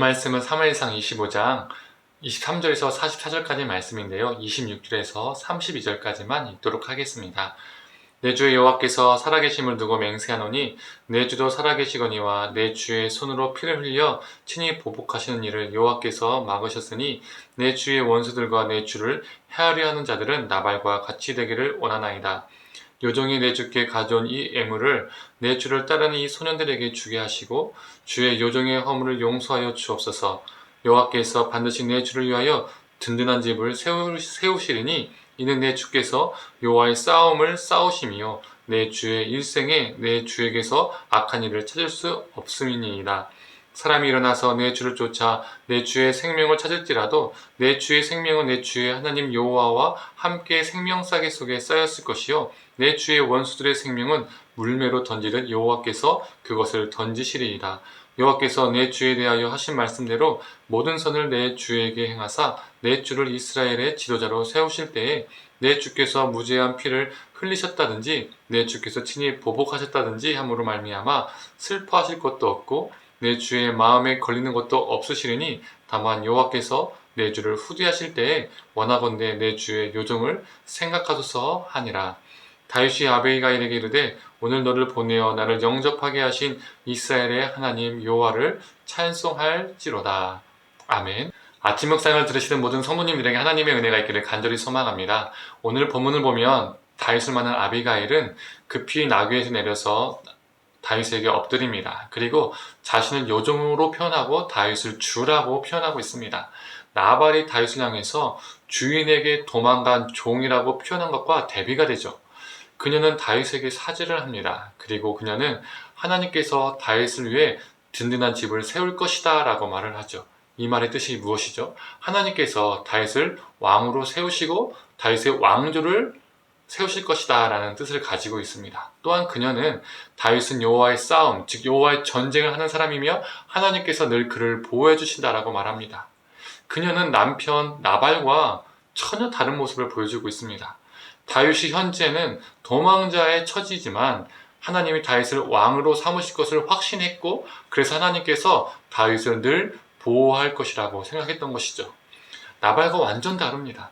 말씀은 사무엘상 25장 23절에서 44절까지 말씀인데요. 26절에서 32절까지만 읽도록 하겠습니다. 내 주의 여호와께서 살아계심을 두고 맹세하노니 내 주도 살아계시거니와 내 주의 손으로 피를 흘려 친히 보복하시는 일을 여호와께서 막으셨으니 내 주의 원수들과 내 주를 해하려 하는 자들은 나발과 같이 되기를 원하나이다. 요정이 내 주께 가져온 이 애물을 내 주를 따르는 이 소년들에게 주게 하시고 주의 요정의 허물을 용서하여 주옵소서. 여호와께서 반드시 내 주를 위하여 든든한 집을 세우시리니 이는 내 주께서 여호와의 싸움을 싸우심이요 내 주의 일생에 내 주에게서 악한 일을 찾을 수 없음이니이다. 사람이 일어나서 내 주를 쫓아 내 주의 생명을 찾을지라도 내 주의 생명은 내 주의 하나님 여호와와 함께 생명싸개 속에 쌓였을 것이요 내 주의 원수들의 생명은 물매로 던지듯 여호와께서 그것을 던지시리이다. 여호와께서 내 주에 대하여 하신 말씀대로 모든 선을 내 주에게 행하사 내 주를 이스라엘의 지도자로 세우실 때에 내 주께서 무죄한 피를 흘리셨다든지 내 주께서 친히 보복하셨다든지 함으로 말미암아 슬퍼하실 것도 없고 내 주의 마음에 걸리는 것도 없으시리니 다만 여호와께서 내 주를 후대하실 때에 원하건대 내 주의 요정을 생각하소서 하니라. 다윗이 아비가일에게 이르되 오늘 너를 보내어 나를 영접하게 하신 이스라엘의 하나님 여호와를 찬송할지로다. 아멘. 아침 묵상을 들으시는 모든 성도님들에게 하나님의 은혜가 있기를 간절히 소망합니다. 오늘 본문을 보면 다윗을 만난 아비가일은 급히 나귀에서 내려서 다윗에게 엎드립니다. 그리고 자신을 요정으로 표현하고 다윗을 주라고 표현하고 있습니다. 나발이 다윗을 향해서 주인에게 도망간 종이라고 표현한 것과 대비가 되죠. 그녀는 다윗에게 사죄를 합니다. 그리고 그녀는 하나님께서 다윗을 위해 든든한 집을 세울 것이다 라고 말을 하죠. 이 말의 뜻이 무엇이죠? 하나님께서 다윗을 왕으로 세우시고 다윗의 왕조를 세우실 것이다 라는 뜻을 가지고 있습니다. 또한 그녀는 다윗은 여호와의 싸움, 즉 여호와의 전쟁을 하는 사람이며 하나님께서 늘 그를 보호해 주신다라고 말합니다. 그녀는 남편 나발과 전혀 다른 모습을 보여주고 있습니다. 다윗이 현재는 도망자의 처지지만 하나님이 다윗을 왕으로 삼으실 것을 확신했고 그래서 하나님께서 다윗을 늘 보호할 것이라고 생각했던 것이죠. 나발과 완전 다릅니다.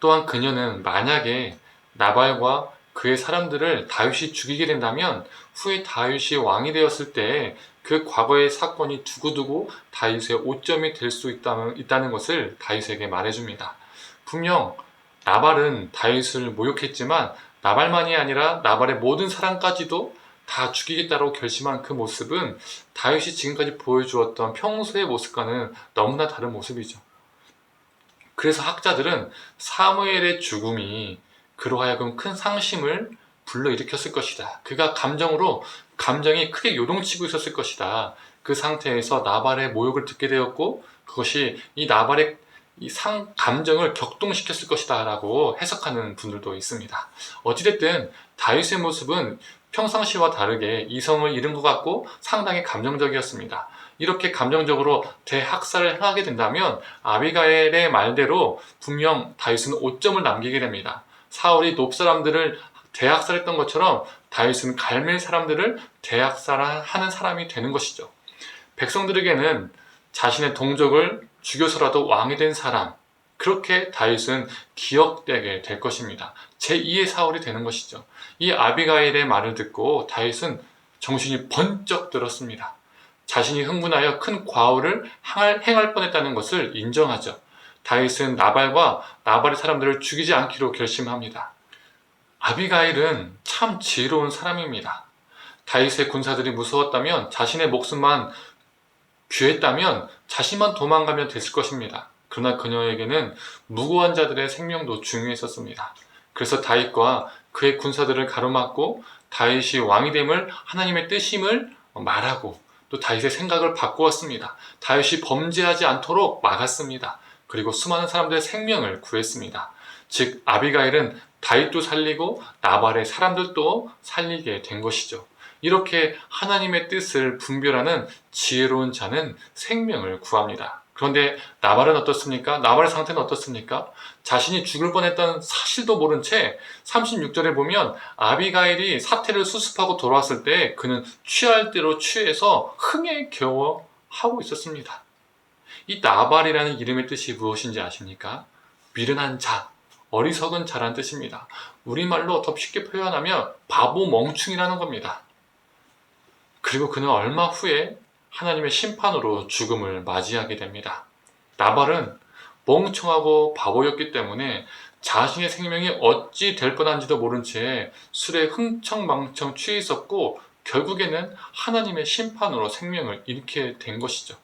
또한 그녀는 만약에 나발과 그의 사람들을 다윗이 죽이게 된다면 후에 다윗이 왕이 되었을 때 그 과거의 사건이 두고두고 다윗의 오점이 될 수 있다는 것을 다윗에게 말해줍니다. 분명 나발은 다윗을 모욕했지만 나발만이 아니라 나발의 모든 사람까지도 다 죽이겠다고 결심한 그 모습은 다윗이 지금까지 보여주었던 평소의 모습과는 너무나 다른 모습이죠. 그래서 학자들은 사무엘의 죽음이 그로 하여금 큰 상심을 불러일으켰을 것이다. 그가 감정이 크게 요동치고 있었을 것이다. 그 상태에서 나발의 모욕을 듣게 되었고 그것이 이 나발의 감정을 격동시켰을 것이다 라고 해석하는 분들도 있습니다. 어찌됐든 다윗의 모습은 평상시와 다르게 이성을 잃은 것 같고 상당히 감정적이었습니다. 이렇게 감정적으로 대학살을 행하게 된다면 아비가일의 말대로 분명 다윗은 오점을 남기게 됩니다. 사울이 높 사람들을 대학살했던 것처럼 다윗은 갈멜 사람들을 대학살하는 사람이 되는 것이죠. 백성들에게는 자신의 동족을 죽여서라도 왕이 된 사람, 그렇게 다윗은 기억되게 될 것입니다. 제2의 사울이 되는 것이죠. 이 아비가일의 말을 듣고 다윗은 정신이 번쩍 들었습니다. 자신이 흥분하여 큰 과오를 행할 뻔했다는 것을 인정하죠. 다윗은 나발과 나발의 사람들을 죽이지 않기로 결심합니다. 아비가일은 참 지혜로운 사람입니다. 다윗의 군사들이 무서웠다면 자신의 목숨만 귀했다면 자신만 도망가면 됐을 것입니다. 그러나 그녀에게는 무고한 자들의 생명도 중요했었습니다. 그래서 다윗과 그의 군사들을 가로막고 다윗이 왕이 됨을 하나님의 뜻임을 말하고 또 다윗의 생각을 바꾸었습니다. 다윗이 범죄하지 않도록 막았습니다. 그리고 수많은 사람들의 생명을 구했습니다. 즉 아비가일은 다윗도 살리고 나발의 사람들도 살리게 된 것이죠. 이렇게 하나님의 뜻을 분별하는 지혜로운 자는 생명을 구합니다. 그런데 나발은 어떻습니까? 나발의 상태는 어떻습니까? 자신이 죽을 뻔했던 사실도 모른 채 36절에 보면 아비가일이 사태를 수습하고 돌아왔을 때 그는 취할 대로 취해서 흥에 겨워 하고 있었습니다. 이 나발이라는 이름의 뜻이 무엇인지 아십니까? 미련한 자, 어리석은 자란 뜻입니다. 우리말로 더 쉽게 표현하면 바보 멍충이라는 겁니다. 그리고 그는 얼마 후에 하나님의 심판으로 죽음을 맞이하게 됩니다. 나발은 멍청하고 바보였기 때문에 자신의 생명이 어찌 될 뻔한지도 모른 채 술에 흥청망청 취해 있었고 결국에는 하나님의 심판으로 생명을 잃게 된 것이죠.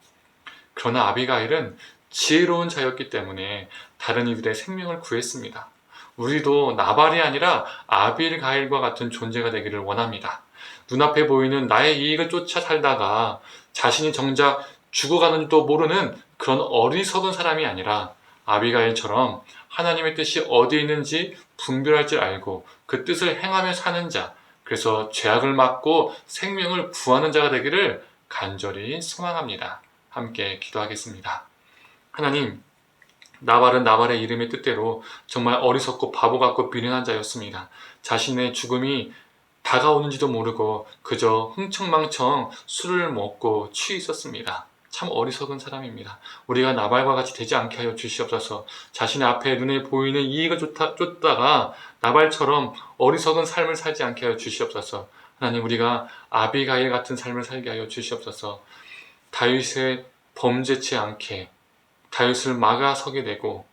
그러나 아비가일은 지혜로운 자였기 때문에 다른 이들의 생명을 구했습니다. 우리도 나발이 아니라 아비가일과 같은 존재가 되기를 원합니다. 눈앞에 보이는 나의 이익을 쫓아 살다가 자신이 정작 죽어가는지도 모르는 그런 어리석은 사람이 아니라 아비가일처럼 하나님의 뜻이 어디에 있는지 분별할 줄 알고 그 뜻을 행하며 사는 자, 그래서 죄악을 막고 생명을 구하는 자가 되기를 간절히 소망합니다. 함께 기도하겠습니다. 하나님, 나발은 나발의 이름의 뜻대로 정말 어리석고 바보 같고 미련한 자였습니다. 자신의 죽음이 다가오는지도 모르고 그저 흥청망청 술을 먹고 취해 있었습니다. 참 어리석은 사람입니다. 우리가 나발과 같이 되지 않게 하여 주시옵소서. 자신의 앞에 눈에 보이는 이익을 쫓다가 나발처럼 어리석은 삶을 살지 않게 하여 주시옵소서. 하나님, 우리가 아비가일 같은 삶을 살게 하여 주시옵소서. 다윗의 범죄치 않게 다윗을 막아서게 되고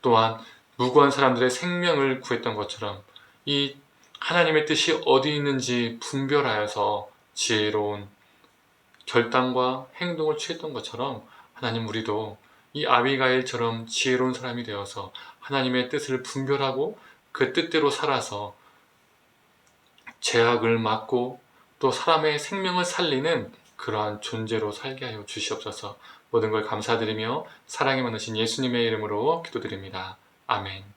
또한 무고한 사람들의 생명을 구했던 것처럼 이 하나님의 뜻이 어디 있는지 분별하여서 지혜로운 결단과 행동을 취했던 것처럼 하나님, 우리도 이 아비가일처럼 지혜로운 사람이 되어서 하나님의 뜻을 분별하고 그 뜻대로 살아서 죄악을 막고 또 사람의 생명을 살리는 그러한 존재로 살게 하여 주시옵소서. 모든 걸 감사드리며 사랑이 많으신 예수님의 이름으로 기도드립니다. 아멘.